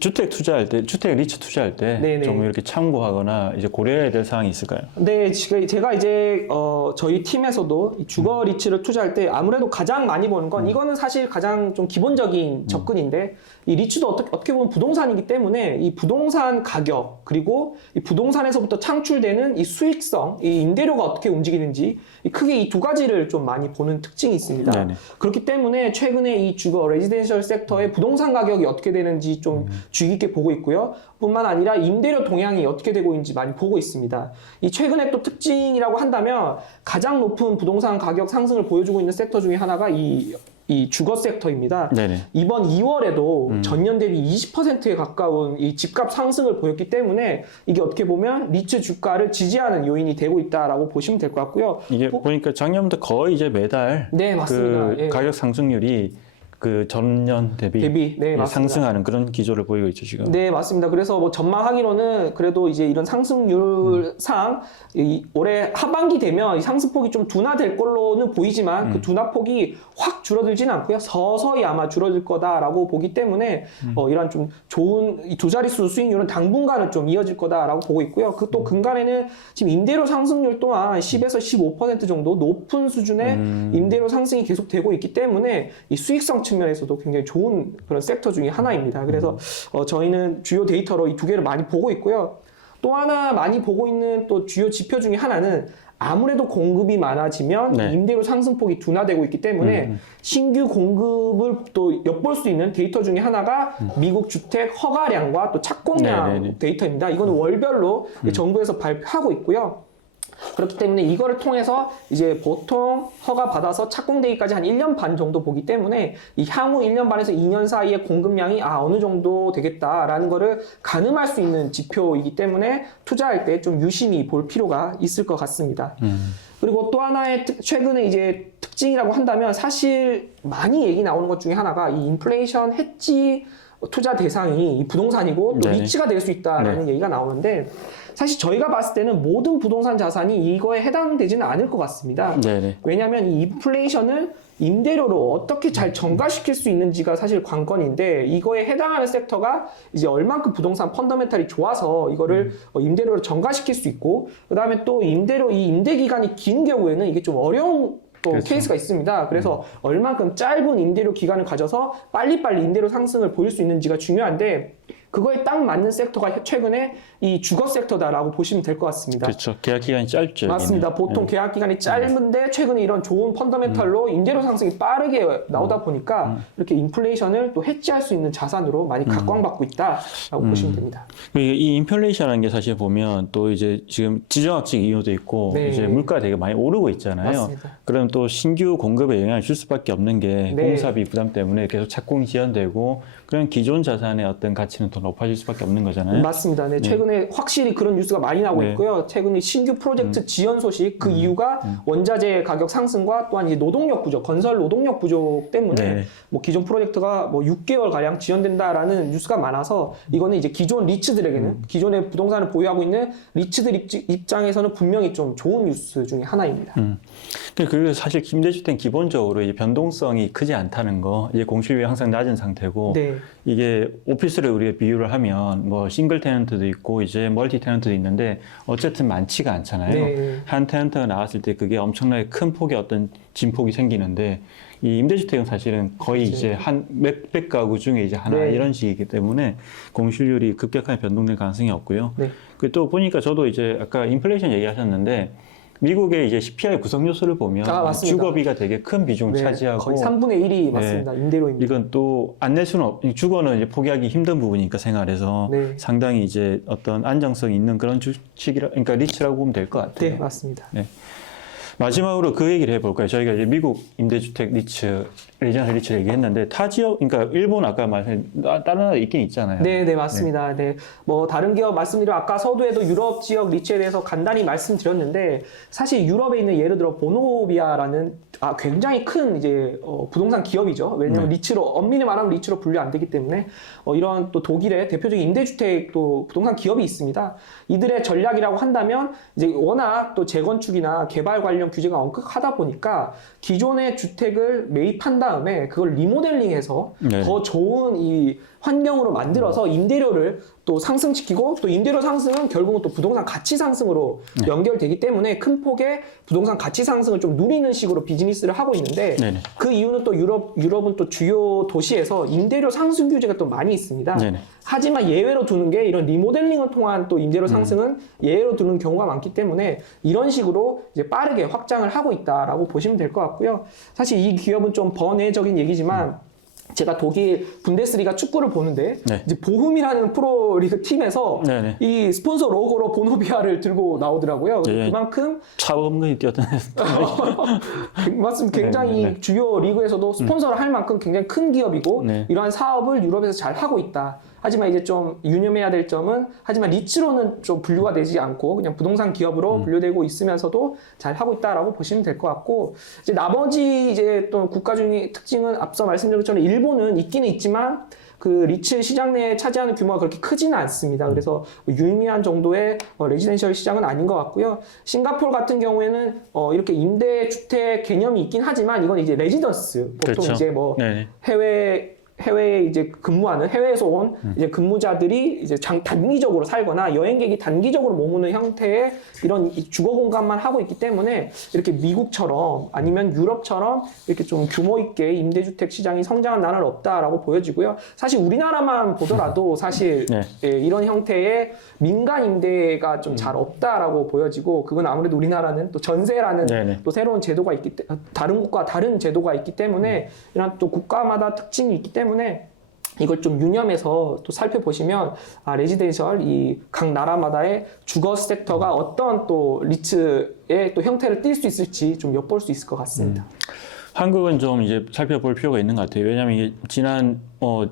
주택 투자할 때, 주택 리츠 투자할 때 네네. 좀 이렇게 참고하거나 이제 고려해야 될 사항이 있을까요? 네, 제가 이제 저희 팀에서도 이 주거 리츠를 투자할 때 아무래도 가장 많이 보는 건 이거는 사실 가장 좀 기본적인 접근인데 이 리츠도 어떻게 보면 부동산이기 때문에 이 부동산 가격 그리고 이 부동산에서부터 창출되는 이 수익성, 이 임대료가 어떻게 움직이는지 크게 이 두 가지를 좀 많이 보는 특징이 있습니다. 네네. 그렇기 때문에 최근에 이 주거 레지덴셜 섹터의 부동산 가격이 어떻게 되는지 좀 주의 깊게 보고 있고요. 뿐만 아니라 임대료 동향이 어떻게 되고 있는지 많이 보고 있습니다. 이 최근에 또 특징이라고 한다면 가장 높은 부동산 가격 상승을 보여주고 있는 섹터 중에 하나가 이 주거 섹터입니다. 네네. 이번 2월에도 전년 대비 20%에 가까운 이 집값 상승을 보였기 때문에 이게 어떻게 보면 리츠 주가를 지지하는 요인이 되고 있다라고 보시면 될 것 같고요. 이게 보니까 작년부터 거의 이제 매달 네, 맞습니다. 그 예. 가격 상승률이 그 전년 대비 네, 맞습니다. 상승하는 그런 기조를 보이고 있죠, 지금. 네, 맞습니다. 그래서 뭐 전망하기로는 그래도 이제 이런 상승률상 올해 하반기 되면 이 상승폭이 좀 둔화될 걸로는 보이지만 그 둔화폭이 확 줄어들지는 않고요. 서서히 아마 줄어들 거다라고 보기 때문에 이런 좀 좋은 이 두 자릿수 수익률은 당분간은 좀 이어질 거다라고 보고 있고요. 그 또 근간에는 지금 임대료 상승률 또한 10에서 15% 정도 높은 수준의 임대료 상승이 계속되고 있기 때문에 이 수익성 측면에서도 굉장히 좋은 그런 섹터 중에 하나입니다. 그래서 저희는 주요 데이터로 이 두 개를 많이 보고 있고요. 또 하나 많이 보고 있는 또 주요 지표 중에 하나는 아무래도 공급이 많아지면 네. 임대료 상승폭이 둔화되고 있기 때문에 신규 공급을 또 엿볼 수 있는 데이터 중에 하나가 미국 주택 허가량과 또 착공량 네네네. 데이터입니다. 이거는 월별로 정부에서 발표하고 있고요. 그렇기 때문에 이거를 통해서 이제 보통 허가 받아서 착공되기까지 한 1년 반 정도 보기 때문에 이 향후 1년 반에서 2년 사이의 공급량이 어느 정도 되겠다라는 거를 가늠할 수 있는 지표이기 때문에 투자할 때 좀 유심히 볼 필요가 있을 것 같습니다. 그리고 또 하나의 최근에 이제 특징이라고 한다면 사실 많이 얘기 나오는 것 중에 하나가 이 인플레이션 해지 투자 대상이 이 부동산이고 또 네네. 리츠가 될 수 있다라는 얘기가 나오는데 사실 저희가 봤을 때는 모든 부동산 자산이 이거에 해당되지는 않을 것 같습니다. 네네. 왜냐하면 이 인플레이션을 임대료로 어떻게 잘 전가시킬 수 있는지가 사실 관건인데 이거에 해당하는 섹터가 이제 얼만큼 부동산 펀더멘탈이 좋아서 이거를 임대료로 전가시킬 수 있고 그 다음에 또 이 임대 기간이 긴 경우에는 이게 좀 어려운 또 그렇죠. 케이스가 있습니다. 그래서 얼만큼 짧은 임대료 기간을 가져서 빨리빨리 임대료 상승을 보일 수 있는지가 중요한데 그거에 딱 맞는 섹터가 최근에 이 주거 섹터다라고 보시면 될 것 같습니다. 그렇죠. 계약 기간이 짧죠. 맞습니다. 여기는. 보통 계약 기간이 짧은데 최근에 이런 좋은 펀더멘탈로 임대료 상승이 빠르게 나오다 보니까 이렇게 인플레이션을 또 해지할 수 있는 자산으로 많이 각광받고 있다라고 보시면 됩니다. 이 인플레이션이라는 게 사실 보면 또 이제 지금 지정학적 이유도 있고 네. 이제 물가가 되게 많이 오르고 있잖아요. 맞습니다. 그럼 또 신규 공급에 영향을 줄 수밖에 없는 게 네. 공사비 부담 때문에 계속 착공이 지연되고 그런 기존 자산의 어떤 가치는 더 높아질 수밖에 없는 거잖아요. 맞습니다. 네, 최근에 확실히 그런 뉴스가 많이 나오고 네. 있고요. 최근에 신규 프로젝트 지연 소식 그 이유가 원자재 가격 상승과 또한 이제 노동력 부족, 건설 노동력 부족 때문에 네. 뭐 기존 프로젝트가 뭐 6개월 가량 지연된다라는 뉴스가 많아서 이거는 이제 기존 리츠들에게는 기존의 부동산을 보유하고 있는 리츠들 입장에서는 분명히 좀 좋은 뉴스 중에 하나입니다. 그리고 사실 임대주택은 기본적으로 이제 변동성이 크지 않다는 거, 이제 공실률이 항상 낮은 상태고, 네. 이게 오피스를 우리가 비유를 하면 뭐 싱글 테넌트도 있고 이제 멀티 테넌트도 있는데 어쨌든 많지가 않잖아요. 네. 한 테넌트가 나왔을 때 그게 엄청나게 큰 폭의 어떤 진폭이 생기는데 이 임대주택은 사실은 거의 그렇죠. 이제 한 몇백 가구 중에 이제 하나 네. 이런 식이기 때문에 공실률이 급격하게 변동될 가능성이 없고요. 네. 또 보니까 저도 이제 아까 인플레이션 얘기하셨는데 미국의 이제 CPI 구성 요소를 보면 맞습니다. 주거비가 되게 큰 비중을 네, 차지하고 거의 3분의 1이 맞습니다. 임대료입니다. 이건 또 안 낼 수는 주거는 이제 포기하기 힘든 부분이니까 생활에서 네. 상당히 이제 어떤 안정성 있는 그런 주식이라 그러니까 리츠라고 보면 될 것 같아요. 네, 맞습니다. 네. 마지막으로 그 얘기를 해볼까요? 저희가 이제 미국 임대주택 리츠, 레지던셜 리츠 얘기했는데 타 지역, 그러니까 일본 아까 말씀 다른 나라 있긴 있잖아요. 네, 네, 맞습니다. 네. 뭐, 다른 기업 말씀드리면 아까 서두에도 유럽 지역 리츠에 대해서 간단히 말씀드렸는데 사실 유럽에 있는 예를 들어 보노비아라는 굉장히 큰 이제 부동산 기업이죠. 왜냐하면 리츠로, 엄밀히 말하면 리츠로 분류 안 되기 때문에 이런 또 독일의 대표적인 임대주택 또 부동산 기업이 있습니다. 이들의 전략이라고 한다면 이제 워낙 또 재건축이나 개발 관련 규제가 엄격하다 보니까 기존의 주택을 매입한 다음에 그걸 리모델링해서 네. 더 좋은 이 환경으로 만들어서 임대료를 또 상승시키고 또 임대료 상승은 결국은 또 부동산 가치 상승으로 연결되기 때문에 큰 폭의 부동산 가치 상승을 좀 누리는 식으로 비즈니스를 하고 있는데 네네. 그 이유는 또 유럽은 또 주요 도시에서 임대료 상승 규제가 또 많이 있습니다. 네네. 하지만 예외로 두는 게 이런 리모델링을 통한 또 임대료 상승은 예외로 두는 경우가 많기 때문에 이런 식으로 이제 빠르게 확장을 하고 있다라고 보시면 될 것 같고요. 사실 이 기업은 좀 번외적인 얘기지만 제가 독일 분데스리가 축구를 보는데 네. 이제 보훔이라는 프로리그 팀에서 네네. 이 스폰서 로고로 보노비아를 들고 나오더라고요. 네. 그만큼 차범근이 뛰었던 맞습니다. 굉장히 네. 주요 리그에서도 스폰서를 할 만큼 굉장히 큰 기업이고 네. 이러한 사업을 유럽에서 잘 하고 있다. 하지만 이제 좀 유념해야 될 점은 하지만 리츠로는 좀 분류가 되지 않고 그냥 부동산 기업으로 분류되고 있으면서도 잘 하고 있다라고 보시면 될 것 같고 이제 나머지 이제 또 국가 중의 특징은 앞서 말씀드린 것처럼 일본은 있기는 있지만 그 리츠 시장 내에 차지하는 규모가 그렇게 크지는 않습니다. 그래서 유의미한 정도의 레지덴셜 시장은 아닌 것 같고요. 싱가포르 같은 경우에는 이렇게 임대주택 개념이 있긴 하지만 이건 이제 레지던스 보통 그렇죠. 이제 뭐 네네. 해외에 이제 근무하는 해외에서 온 이제 근무자들이 이제 단기적으로 살거나 여행객이 단기적으로 머무는 형태의 이런 주거 공간만 하고 있기 때문에 이렇게 미국처럼 아니면 유럽처럼 이렇게 좀 규모 있게 임대주택 시장이 성장한 나라는 없다라고 보여지고요. 사실 우리나라만 보더라도 사실 네. 예, 이런 형태의 민간 임대가 좀 잘 없다라고 보여지고 그건 아무래도 우리나라는 또 전세라는 네네. 또 새로운 제도가 다른 국가 다른 제도가 있기 때문에 이런 또 국가마다 특징이 있기 때문에 이걸 좀 유념해서 또 살펴보시면 레지덴셜 이 각 나라마다의 주거 섹터가 어떤 또 리츠의 또 형태를 띌 수 있을지 좀 엿볼 수 있을 것 같습니다. 한국은 좀 이제 살펴볼 필요가 있는 것 같아요. 왜냐하면 이게 지난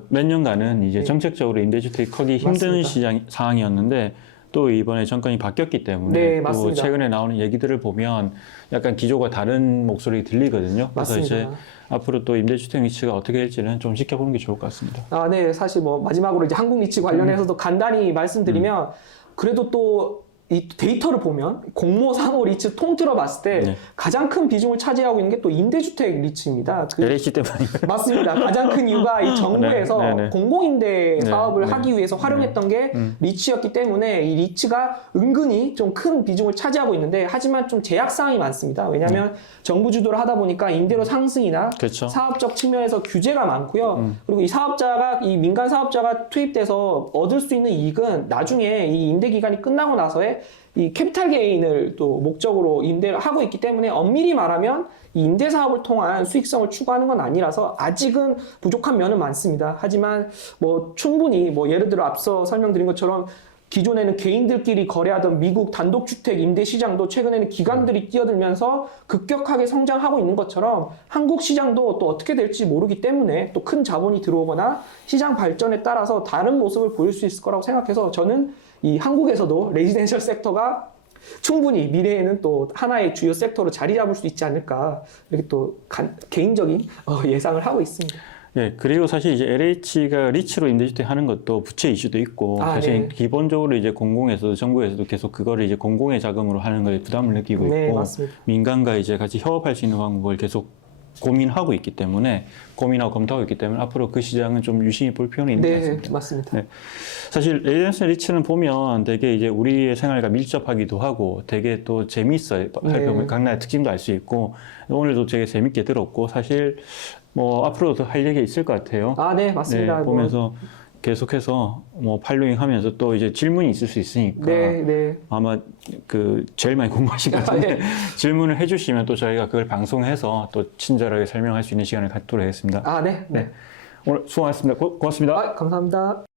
몇 년간은 이제 네. 정책적으로 임대주택이 크기 힘든 맞습니다. 시장 상황이었는데 또 이번에 정권이 바뀌었기 때문에 네, 또 맞습니다. 최근에 나오는 얘기들을 보면 약간 기조가 다른 목소리 들리거든요. 그래서 맞습니다. 이제 앞으로 또 임대주택 위치가 어떻게 될지는 좀 지켜보는 게 좋을 것 같습니다. 네, 사실 뭐 마지막으로 이제 한국 리츠 관련해서도 간단히 말씀드리면 그래도 또 이 데이터를 보면 공모, 상호 리츠 통틀어 봤을 때 네. 가장 큰 비중을 차지하고 있는 게 또 임대주택 리츠입니다. 그 LH 때문에 맞습니다. 가장 큰 이유가 이 정부에서 네, 네. 공공임대 네, 사업을 네. 하기 위해서 활용했던 게 리츠였기 때문에 이 리츠가 은근히 좀 큰 비중을 차지하고 있는데 하지만 좀 제약사항이 많습니다. 왜냐하면 정부 주도를 하다 보니까 임대료 상승이나 그렇죠. 사업적 측면에서 규제가 많고요. 그리고 이 민간 사업자가 투입돼서 얻을 수 있는 이익은 나중에 이 임대 기간이 끝나고 나서의 이 캐피탈 게인을 또 목적으로 임대를 하고 있기 때문에 엄밀히 말하면 이 임대 사업을 통한 수익성을 추구하는 건 아니라서 아직은 부족한 면은 많습니다. 하지만 뭐 충분히 뭐 예를 들어 앞서 설명드린 것처럼 기존에는 개인들끼리 거래하던 미국 단독주택 임대 시장도 최근에는 기관들이 뛰어들면서 급격하게 성장하고 있는 것처럼 한국 시장도 또 어떻게 될지 모르기 때문에 또 큰 자본이 들어오거나 시장 발전에 따라서 다른 모습을 보일 수 있을 거라고 생각해서 저는 이 한국에서도 레지덴셜 섹터가 충분히 미래에는 또 하나의 주요 섹터로 자리 잡을 수 있지 않을까 이렇게 또 개인적인 예상을 하고 있습니다. 네, 그리고 사실 이제 LH가 리츠로 임대주택 하는 것도 부채 이슈도 있고 사실 네. 기본적으로 이제 공공에서도 정부에서도 계속 그거를 이제 공공의 자금으로 하는 거에 부담을 느끼고 있고 네, 맞습니다. 민간과 이제 같이 협업할 수 있는 방법을 계속 고민하고 있기 때문에 고민하고 검토하고 있기 때문에 앞으로 그 시장은 좀 유심히 볼 필요는 있는 것 네, 같습니다. 맞습니다. 네. 사실 레지던셜 리츠는 보면 되게 이제 우리의 생활과 밀접하기도 하고 되게 또 재미있어요. 살펴보면 각 나라의 특징도 알 수 있고 오늘도 되게 재밌게 들었고 사실 뭐 앞으로도 할 얘기 있을 것 같아요. 네, 맞습니다. 네, 보면서 계속해서 뭐 팔로잉 하면서 또 이제 질문이 있을 수 있으니까 네. 아마 그 제일 많이 공부하신 것 같은데 네. 질문을 해주시면 또 저희가 그걸 방송해서 또 친절하게 설명할 수 있는 시간을 갖도록 하겠습니다. 네. 오늘 수고하셨습니다. 고맙습니다. 감사합니다.